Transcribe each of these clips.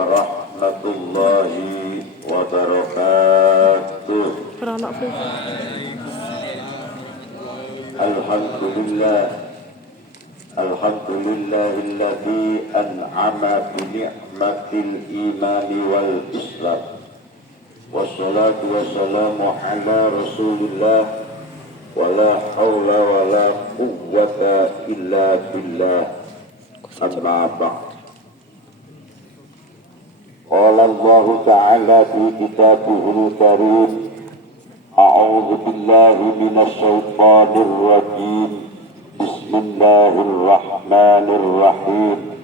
warahmatullahi wabarakatuh. Alhamdulillah, alhamdulillahilladzi an'ama bi ni'matil imani wal islam. Wassalatu wassalamu ala rasulillah wa la hawla wa la quwwata illa billah. Amma ba'd. Qala Allah ta'ala fi kitabihil karim, a'udzu billahi minasy syaithanir rajim. Bismillahirrahmanirrahim.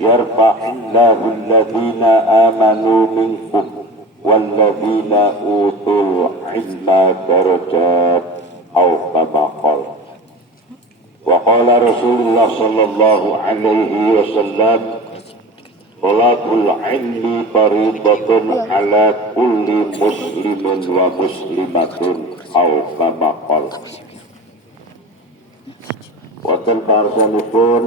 Yarfa'illahu alladhina amanu minkum walladhina utul ilma darajat aw kama qala. Wa qala Rasulullah sallallahu alaihi wasallam, talabul ilmi fariidatun ala kulli muslimin wa muslimatun aw kama qala. Wonten karsanipun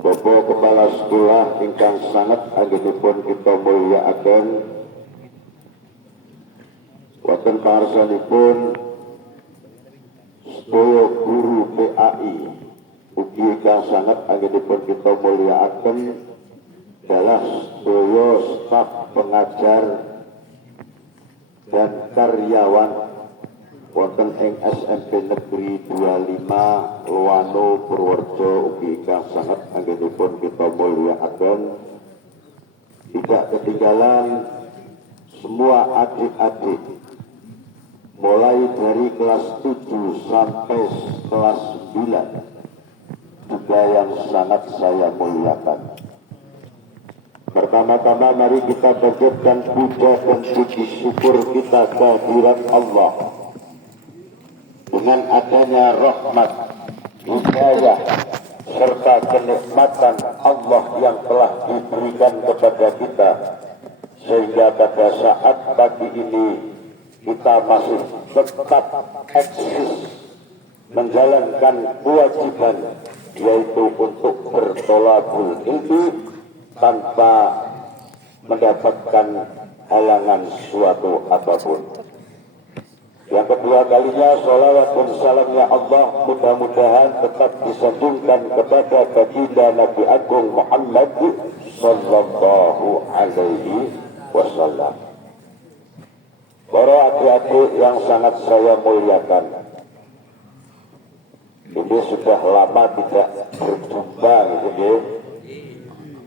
Bapak Kepala Sekolah ingkang sangat anggenipun kita mulyakaken, wonten karsanipun sedaya guru PAI ugi ingkang sangat anggenipun kita mulyakaken, adalah sedaya staf pengajar dan karyawan wonten ing SMP Negeri 25 Loano Purworejo ugi ingkang sangat anggenipun kita mulyakaken. Tidak ketinggalan semua adik-adik mulai dari kelas 7 sampai kelas 9 juga yang sangat saya muliakan. Pertama-tama mari kita panjatkan puja dan puji syukur kita kehadirat Allah dengan adanya rahmat, hidayah serta kenikmatan Allah yang telah diberikan kepada kita, sehingga pada saat pagi ini kita masih tetap eksis menjalankan kewajiban, yaitu untuk bertolabul ilmi tanpa mendapatkan halangan suatu apapun. Yang kedua kalinya, salawat dan salamnya Allah mudah-mudahan tetap disanjungkan kepada baginda Nabi Agung Muhammad sallallahu alaihi wasallam. Para adik-adik yang sangat saya muliakan, ini sudah lama tidak berjumpa gitu ya.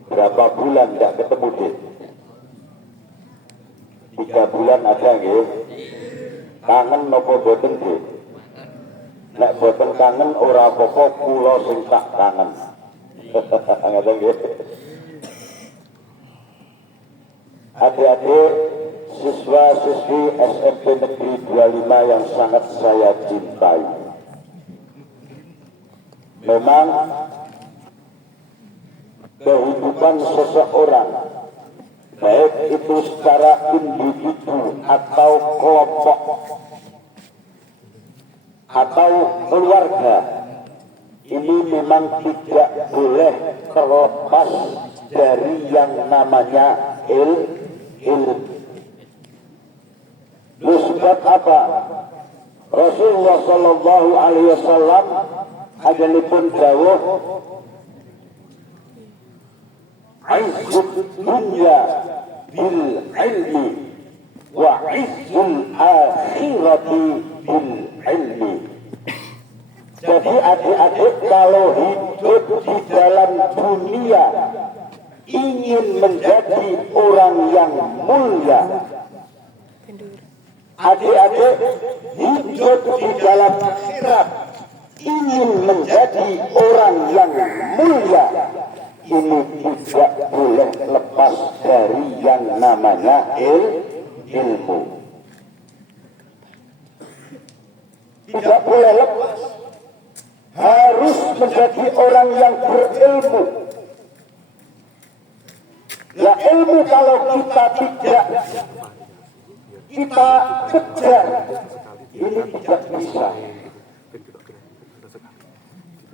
Berapa bulan tidak ketemu deh? 3 bulan ada gitu. Kangen nopo boten deh? Nek boten kangen ora apa-apa, kula sing tak kangen. Ngoten nggih. Adik-adik siswa-siswi SMP Negeri 25 yang sangat saya cintai. Memang kehidupan seseorang, baik itu secara individu atau kelompok atau keluarga, ini memang tidak boleh terlepas dari yang namanya ilmu. Sebab apa? Rasulullah sallallahu alaihi wasallam ajalipun dawuh, izzud dunya bil ilmi wa izzul akhirati bil ilmi. Jadi adik-adik, kalau hidup di dalam dunia ingin menjadi orang yang mulia, adik-adik hidup di dalam akhirat ingin menjadi orang yang mulia, ini tidak boleh lepas dari yang namanya ilmu. Tidak boleh lepas, harus menjadi orang yang berilmu. Ya, ilmu kalau kita tidak kita kejar, ini tidak bisa.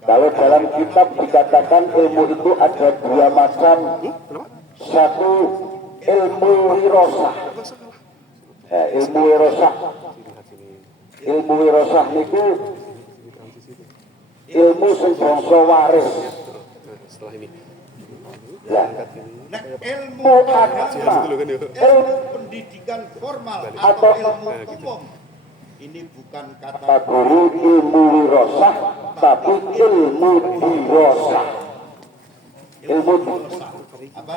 Kalau dalam kitab dikatakan ilmu itu ada dua macam. Satu ilmu wirosah. Ilmu wirosah. Ilmu wirosah itu ilmu sing bangsa waris. Lah, ilmu agama, ilmu pendidikan formal atau ilmu umum ini bukan kata guru ilmu wirosah, tapi ilmu dirosah. Ilmu apa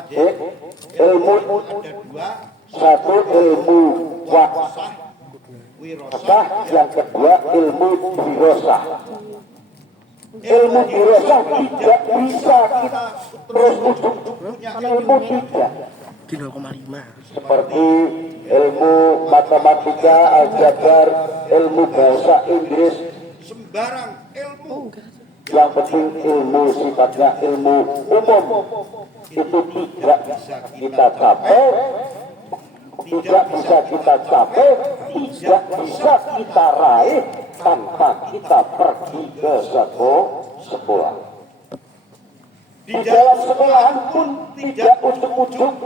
ilmu ada dua, satu ilmu wirosah, wirosah, yang kedua ilmu dirosah. Ilmu dirosah tidak bisa kita terus ujung-ujungnya ilmu tidak. Di 0,5. Seperti ilmu matematika, aljabar, ilmu bahasa Inggris, sembarang ilmu yang penting ilmu sifatnya ilmu umum itu tidak bisa kita capai, tidak bisa kita capai, tidak bisa kita raih tanpa kita pergi ke sekolah. Di dalam sekolahan pun tidak ujung-ujung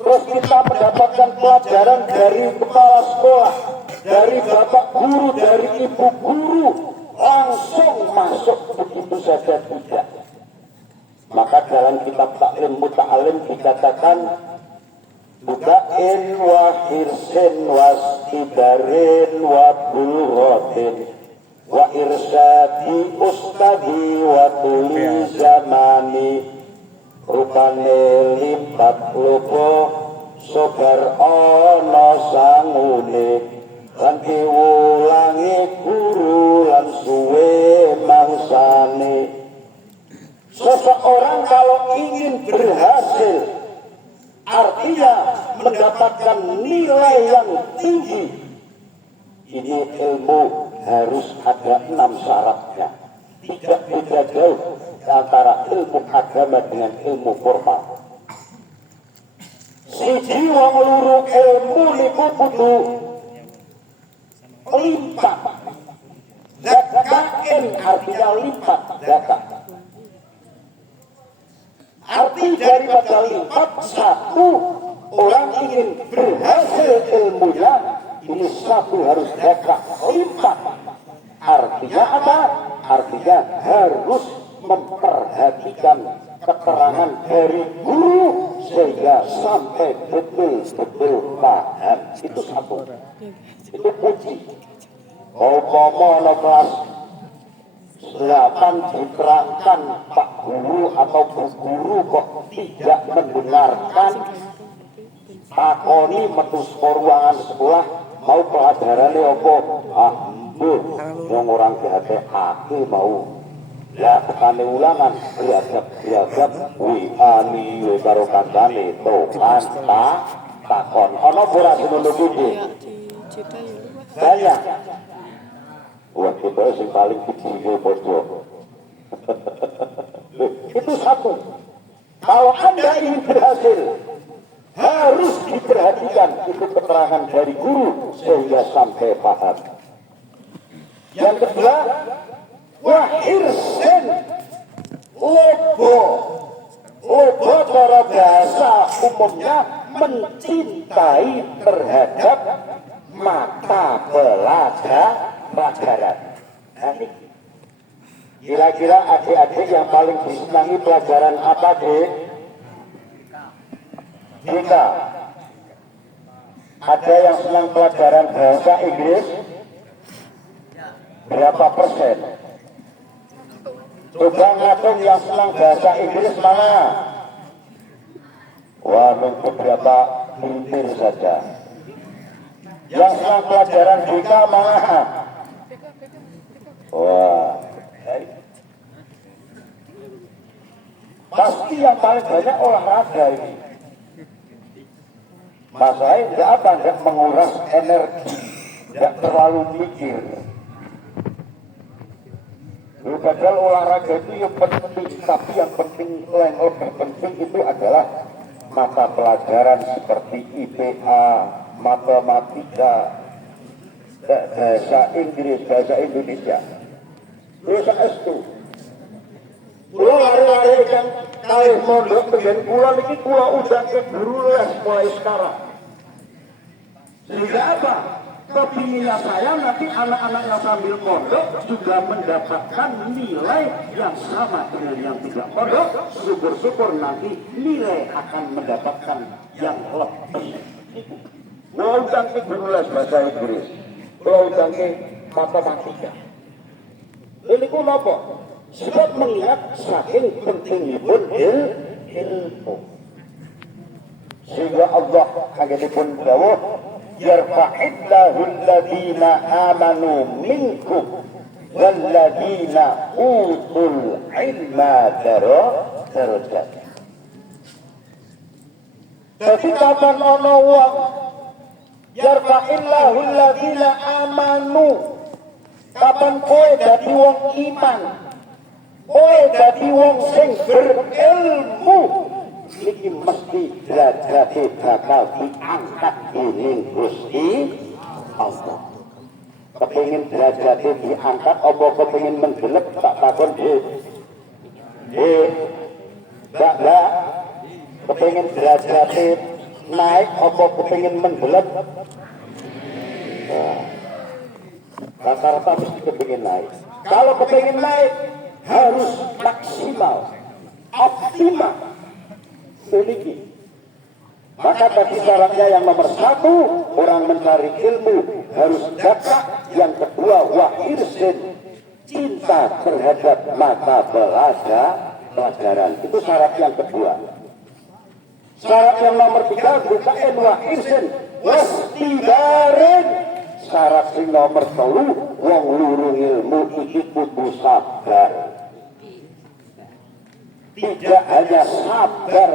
terus kita mendapatkan pelajaran dari kepala sekolah, dari bapak guru, dari ibu guru, langsung masuk begitu saja tidak. Maka dalam kitab Taklim Muta'alim dikatakan bukain wa hirsin wastidarin wa bulghatin wa irsadi ustadi wa tuli zamani rupane lipat logo sobar ana sangune lan diulangi guru lan suwe mangsane. Seseorang kalau ingin berhasil, artinya mendapatkan nilai yang tinggi, ini ilmu harus ada 6 syaratnya. Tidak beda jauh antara ilmu agama dengan ilmu formal. Siji wong luru ilmu niku kudu lipat. Zakain artinya lipat data. Arti daripada lipat, satu orang ingin berhasil ilmunya, ini satu harus zakat lipat. Artinya apa? Artinya harus memperhatikan keterangan dari guru sehingga sampai betul-betul paham. Itu satu. Itu kunci. Umpama kelas 8 diterangkan Pak Guru atau Bu Guru kok tidak mendengarkan, takoni metu ruangan sekolah mau pelajarannya apa? Yang orang DHT mau ya tekane ulangan beragam wiani karo kancane tokan takon ana ora ngono kuwi banyak. Wah, kita yang paling kecil bosku. Itu satu. Kalau Anda ingin berhasil, harus diperhatikan itu keterangan dari guru sehingga sampai paham. Yang kedua, wahirsen lobo cara bahasa umumnya mencintai terhadap mata pelajaran. Kira-kira adik-adik yang paling disenangi pelajaran apa, Dik? Jika ada yang senang pelajaran bahasa Inggris, berapa persen? Coba ngatung yang senang bahasa Inggris mana? Wah, beberapa lintir saja. Yang senang pelajaran BK mana? Wah, pasti yang paling banyak olahraga ini. Masalahnya enggak menguras energi, enggak terlalu mikir. Padahal olahraga itu yang penting, tapi yang penting, yang lebih penting itu adalah mata pelajaran seperti IPA, matematika, bahasa Inggris, bahasa Indonesia. Terus S2. Kula lari-lari kan kalih mondok pengen kula niki kula udahke guru les mulai sekarang. Sehingga apa? Kepinginnya saya nanti anak-anak yang sambil mondok juga mendapatkan nilai yang sama dengan yang tidak mondok. Syukur-syukur nanti nilai akan mendapatkan yang lebih. Kula udahke guru les bahasa Inggris. Kula udahke matematika. Ini ku napa? Sebab mengingat saking pentingnya pun ilmu. Sehingga Allah kagetipun dawuh yarfa'illahu alladhina amanu minkum walladhina utul ilma darajat. Jadi kapan ana wong yarfa'illahu alladhina amanu, kapan kowe dadi wong iman, kowe dadi wong sing berilmu, iki mesti derajate bakal diangkat dening Gusti Allah. Kepengin derajate diangkat apa kepengin menggelep tak takon Mbak, kepengin derajate naik apa kepengin menggelep? Rata-rata mesti kepengin naik. Kalau kepengin naik harus maksimal, optimal. Ini. Maka tadi syaratnya yang nomor satu, orang mencari ilmu harus dapat. Yang kedua, wahirsin, cinta terhadap mata pelajaran. Itu syarat yang kedua. Syarat yang nomor tiga, bukain wahirsin, wastibarin. Syarat yang nomor telu, wong luru ilmu iki kudu sabar. Tidak hanya sabar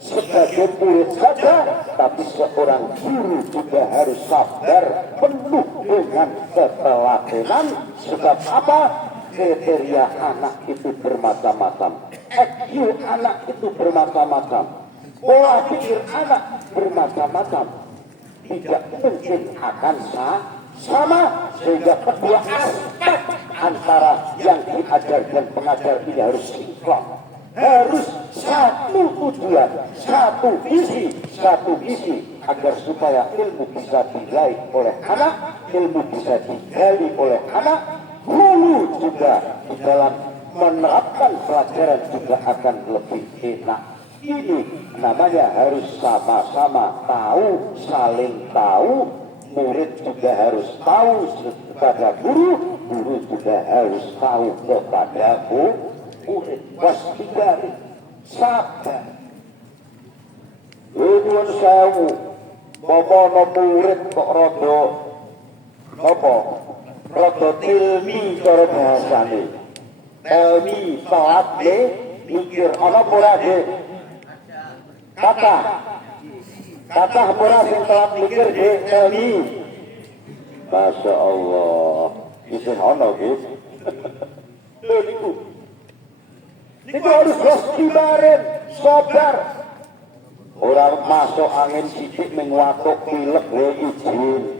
sebagai murid saja, tapi seorang guru juga harus sabar penuh dengan ketelatenan. Sebab apa? Kriteria anak itu bermacam-macam, IQ anak itu bermacam-macam, pola pikir anak bermacam-macam. Tidak mungkin akan sama, sehingga kedua aspek antara yang diajar dan pengajar ini harus sinkron. Harus satu tujuan, satu visi agar supaya ilmu bisa diraih oleh anak, ilmu bisa digali oleh anak. Guru juga di dalam menerapkan pelajaran juga akan lebih enak. Ini namanya harus sama-sama tahu, saling tahu. Murid juga harus tahu kepada guru, guru juga harus tahu kepada murid. Wasbidari, sabar. Nyuwun sewu, ana murid kok rada ilmi cara bahasane. Ilmi salat mikir ana ora nggih? Kata ora sing salat mikir nggih ilmi. Masya Allah, isih ana nggih. Itu harus wastibarin, sabar. Orang masuk angin sidik menguatuk pilek izin.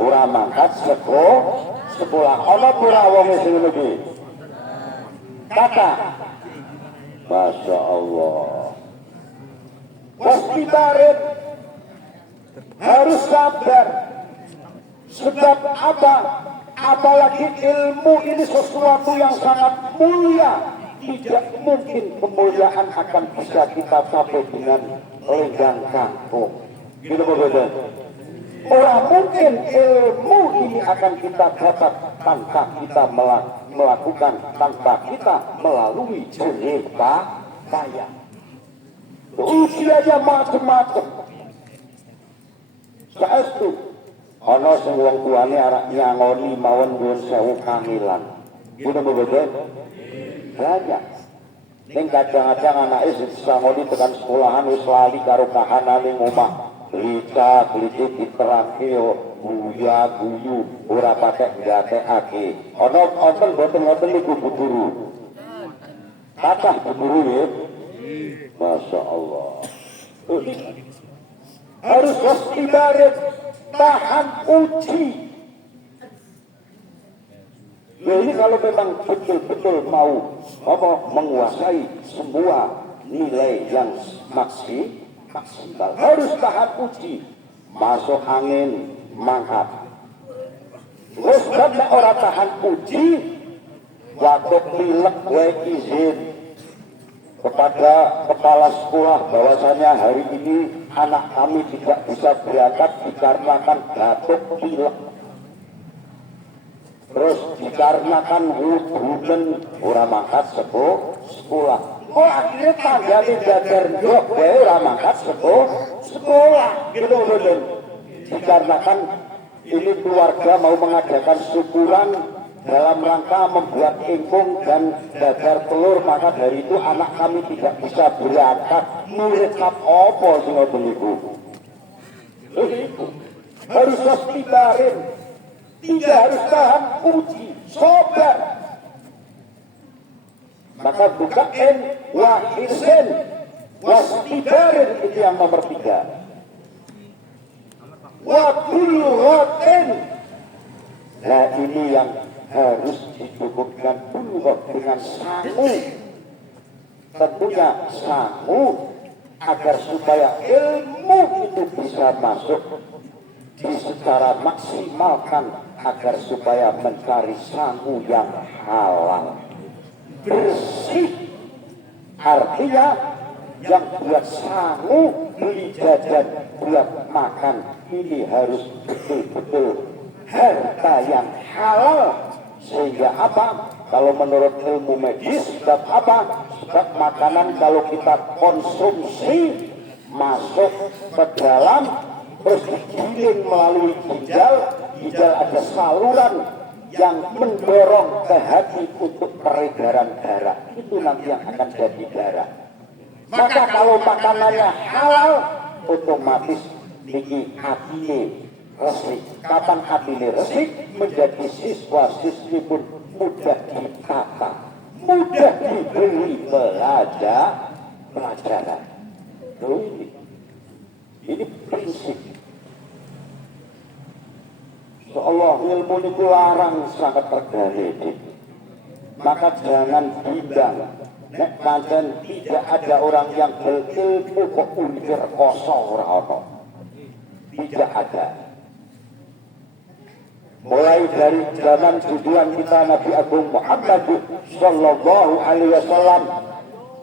Orang mangkat sekolah. Ana pura wong sing iki. Kata. Masya Allah. Wastibarin, harus sabar. Sebab apa? Apalagi ilmu ini sesuatu yang sangat mulia. Tidak mungkin kemuliaan akan bisa kita capai dengan lenggang kangkung. Gitu betul. Orang mungkin ilmu ini akan kita dapat tanpa kita melakukan, tanpa kita melalui jerih payah. Usianya macam-macam. Saestu ana sing wong tuane arek nyangoni mawon nyuwun sewu kangilan. Gitu betul. Banyak. Ning kadang-kadang anake sing sangoni tekan sekolahan wis lali karo kahanane omah. Glita-gliti diterangke yo guyu ora patek ngatekake. Ana wonten boten niku Bu Guru. Kathah Bu Guru ya. Masya Allah. Harus ibarat tahan uji. Ini kalau memang betul-betul mau menguasai semua nilai yang maksimal, harus tahan uji, masuk angin mangkat. Terus karena orang tahan uji, waktu pilek gue izin kepada kepala sekolah bahwasanya hari ini anak kami tidak bisa berangkat dikarenakan batuk pilek. Terus dikarenakan hujan orang mangkat sekolah. Oh akhirnya tanggane jajar ndok wae ora mangkat sekolah. Gitu lho. Dikarenakan ini keluarga mau mengadakan syukuran dalam rangka membuat ingkung dan dadar telur, maka dari itu anak kami tidak bisa berangkat. Murid apa sing ngoten niku? Harus istibarin. Tidak harus tahan uji, sabar. Maka bukain wa irsen wastibarin, itu yang nomor 3. Wa bulghatin. Nah ini yang harus dicukupkan dulu dengan sangu. Tentunya sangu agar supaya ilmu itu bisa masuk di secara maksimalkan, agar supaya mencari sangu yang halal, bersih. Artinya yang buat sangu, beli jajan, buat makan, ini harus betul-betul harta yang halal. Sehingga apa? Kalau menurut ilmu medis, sebab apa? Sebab makanan kalau kita konsumsi masuk ke dalam, terus digiling melalui ginjal ada saluran yang mendorong ke hati untuk peredaran darah. Itu nanti yang akan jadi darah. Maka kalau makanannya halal, otomatis niki hatine resik. Kapan hatine resik? Menjadi siswa-siswi pun mudah ditata, mudah diberi pelajaran. Ini prinsip. Seolah ilmu itu larang sangat tergelitik. Maka jangan bimbang. Nek pancen tidak ada orang yang berilmu kok unsur kosong ora ono. Tidak ada. Mulai dari zaman tujuan kita Nabi Agung Muhammad Sallallahu Alaihi Wasallam,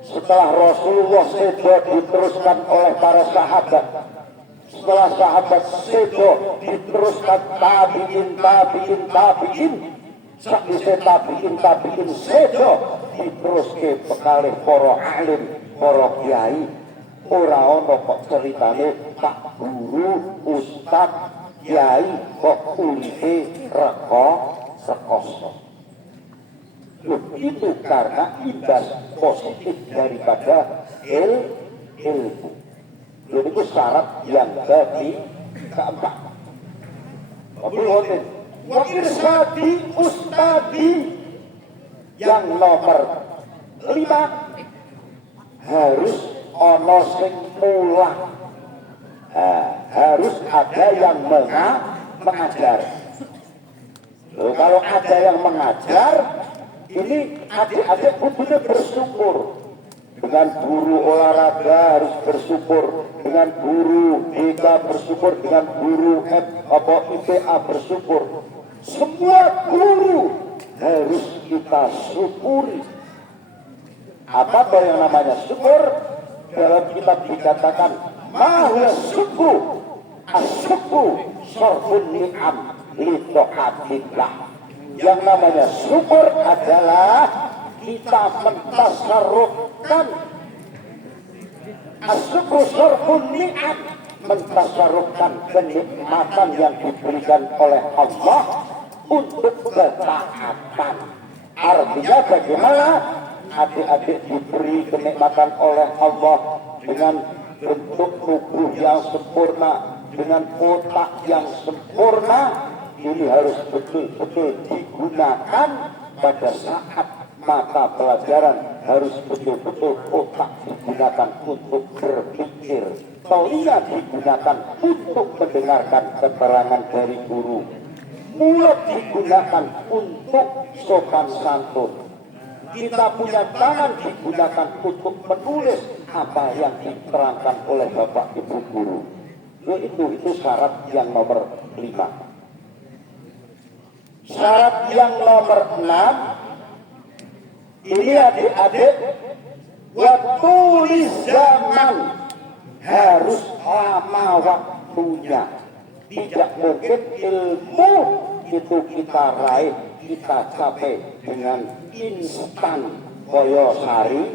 setelah Rasulullah sedo diteruskan oleh para sahabat, setelah sahabat sedo diteruskan tabiin, sakwise tabiin sedo diteruske bekalih para alim, para kiai. Ora ono kok ceritane Pak Guru, Ustaz, Kiai kok uripe rekoso. Itu karena imbas positif daripada ilmu. Jadi itu syarat yang keempat. Wa irsadi ustadi. Yang nomor 5, harus ono sing mulang. Harus ada yang mengajar. Kalau ada yang mengajar, ini adik-adik kudunya bersyukur. Dengan guru olahraga harus bersyukur, dengan guru BK bersyukur, dengan guru IPA bersyukur. Semua guru harus kita syukuri. Apa yang namanya syukur? Dalam kitab dikatakan mahwa syuku asyuku sorfun ni'am litokhatillah. Yang namanya syukur adalah kita mentasarrufkan asyuku sorfun ni'am, mentasarrufkan kenikmatan yang diberikan oleh Allah untuk ketaatan. Artinya bagaimana adik-adik diberi kenikmatan oleh Allah dengan bentuk tubuh yang sempurna, dengan otak yang sempurna, ini harus betul-betul digunakan pada saat mata pelajaran. Harus betul-betul otak digunakan untuk berpikir, telinga digunakan untuk mendengarkan keterangan dari guru, mulut digunakan untuk sopan santun. Kita punya tangan digunakan untuk menulis apa yang diterangkan oleh Bapak Ibu guru. Itu syarat yang nomor 5. Syarat yang nomor 6, ini adik-adik, tulis zaman harus lama waktunya. Tidak mungkin ilmu itu kita raih, kita capai dengan instan kaya sari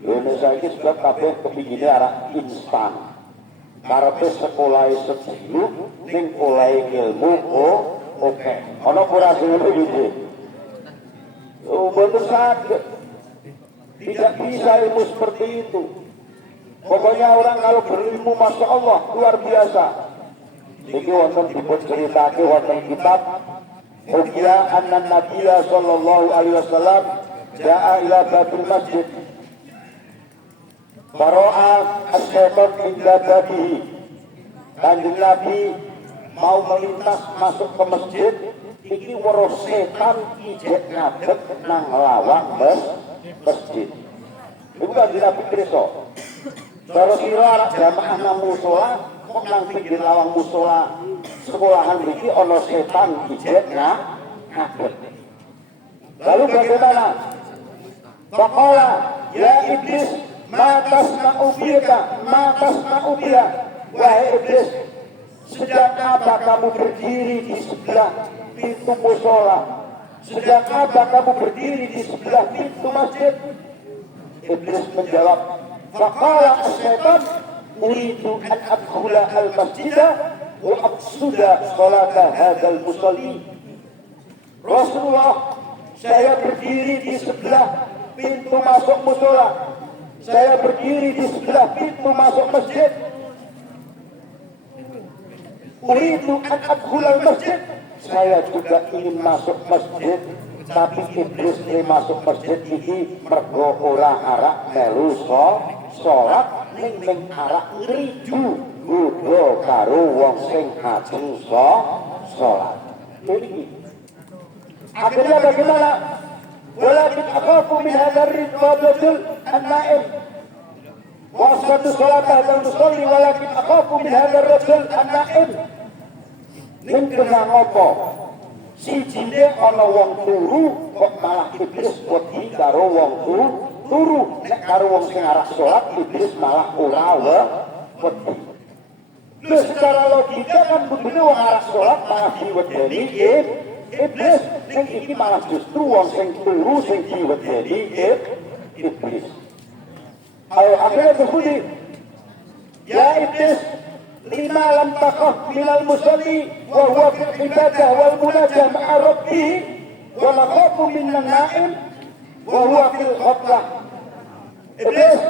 Indonesia ini sebab kabeh kepingine arah instan. Karepe sekolah sedhiuk ning oleh ilmu oke. Ana ora sing ngono iki. Betul sakit. Tidak bisa ilmu seperti itu. Pokoknya orang kalau berilmu Masya Allah luar biasa. Ini wonten dipun ceritake wonten kitab Ukiya anna Nabiya sallallahu alaihi wasallam ja'a ila babil masjid Baro'a as-syaitan inda babihi. Kanjeng Nabi mau melintas masuk ke masjid, iki weruh setan ijek ngadeg nang lawang masjid. Iku Kanjeng Nabi kersa. Terus ira jamaah nang musala, kok nang pinggir lawang musala sekolahan iki ana setan ijek ngadeg. Lalu bagaimana? Faqala ya iblis matas ma'ubiyaka, wahai iblis, sejak apa kamu berdiri di sebelah pintu mushola? Sejak apa kamu berdiri di sebelah pintu masjid? Iblis menjawab, faqala as-syaitan, uridu an adkhula al-masjidah wa aqsuda salata hadzal musalli. Rasulullah, saya berdiri di sebelah pintu masuk mushola. Saya berdiri di sebelah pintu masuk masjid. Uridu an adkhulal masjid. Saya juga ingin masuk masjid, tapi iblis masuk masjid ini mergo ora arek melu salat ning arek ngridu nggodha karo wong sing ajeng salat. Ini akhirnya bagaimana? Walakin akhafu min hadzal ridwatul an-na'im wa asbatu salata dan musalli, walakin akhafu min hadzal rajul an-na'im. Ning kena ngopo? Sijine ana wong turu kok malah iblis wedi karo wong turu. Nek karo wong sing arep salat iblis malah ora wedi. Lha secara logika kan kudune wong arep salat malah diwedeni iblis, ning iki malah justru wong sing turu sing diwedeni iblis. Ayo akhirnya berbunyi, ya iblis, lima lam takhaf minal musalli wa huwa fil ibadah wal munajah ma'a rabbih wa nakhafu minan na'im wa huwa fil ghaflah. Iblis,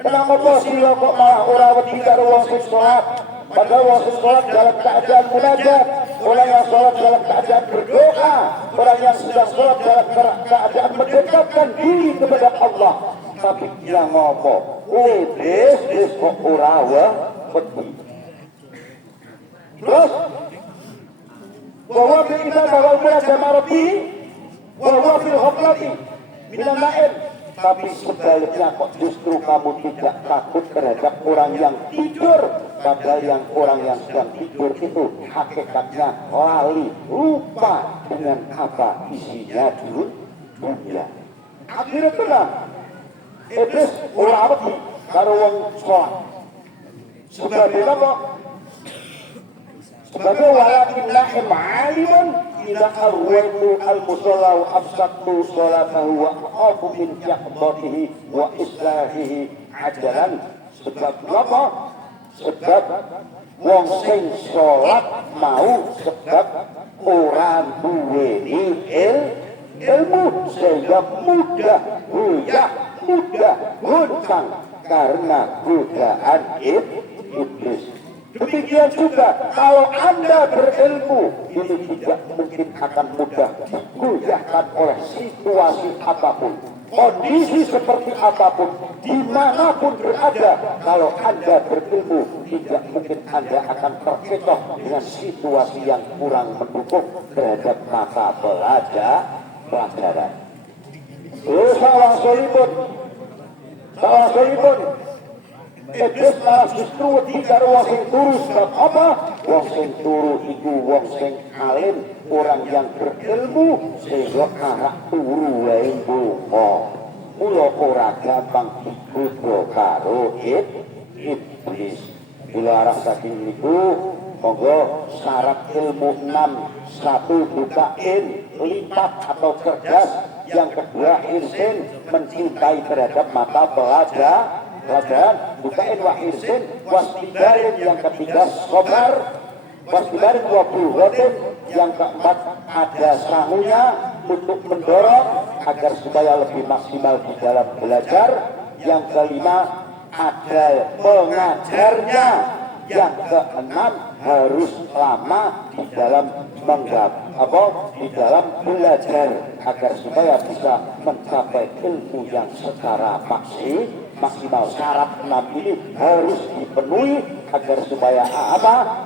kenapa sira kok malah ora wedi karo wong sing salat? Padahal wong sing salat dalam keadaan munajat, orang yang salat dalam keadaan berdoa, orang yang sedang salat dalam keadaan mendekatkan diri kepada Allah. Tapi dia ngopo, iblis kok ora wedi. Terus, bahwa kita bahwa munajat marabi, bahwa fil ghaflati minan na'im. Tapi sebaliknya kok justru kamu tidak takut terhadap orang yang tidur, padahal yang orang yang sedang tidur itu hakikatnya lali, lupa dengan apa isinya dunia. Akhirnya tenang, iblis ora wedi karo wong salat. Sebabnya apa? Sebabnya walakin na'im aliman idza arwaitu al-musalla wa afsaqtu salatahu wa aqu min yaqdatihi wa islahihi ajalan. Sebab apa? Sebab wong sing salat mau sebab ora duweni ilmu sehingga mudah goncang karena godaan iblis. Demikian juga kalau Anda berilmu, ini tidak mungkin akan mudah digoyahkan oleh situasi apapun. kondisi seperti apapun, dimanapun berada, kalau Anda berilmu, tidak mungkin Anda akan terkecoh dengan situasi yang kurang mendukung terhadap mata pelajaran. Salah solipun, Iblis malah justru wedi karo wong sing turu. Sebab apa? Wong sing turu iku wong sing alim, orang yang berilmu, sehingga anak turu wae ndonga. Mula ora gampang digodha karo iblis. Bila arah saking niku, monggo syarat ilmu 6, 1 bukain, lipat atau cerdas, yang kedua irsin, mencintai terhadap mata pelajaran, bukain wa irsin, wasbibarin, yang ketiga sobar, wasbibarin wa buhrotin, yang keempat ada sangunya untuk mendorong agar supaya lebih maksimal di dalam belajar, yang kelima ada pengajarnya, yang keenam harus lama di dalam di dalam belajar agar supaya bisa mencapai ilmu yang secara maksimal. Syarat 6 ini harus dipenuhi agar supaya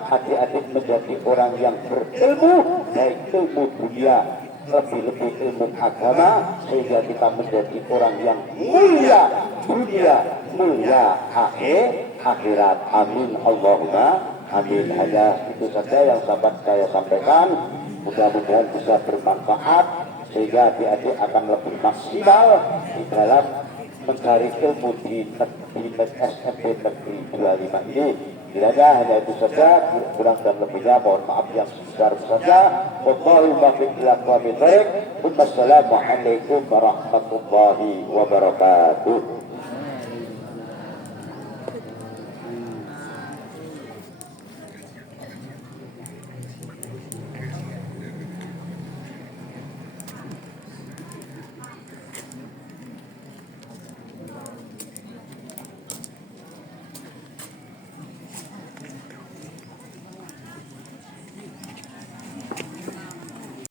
adik-adik menjadi orang yang berilmu, baik ilmu dunia lebih-lebih ilmu agama, sehingga kita menjadi orang yang mulia dunia, mulia akhirat. Amin Allahumma amin. Hanya itu saja yang dapat saya sampaikan. Mudah-mudahan bisa bermanfaat sehingga adik-adik akan lebih maksimal di dalam mencari ilmu di SMP Negeri 25 ini. Kiranya hanya itu saja, kurang dan lebihnya mohon maaf yang sebesar-besarnya. Wassalamualaikum warahmatullahi wabarakatuh.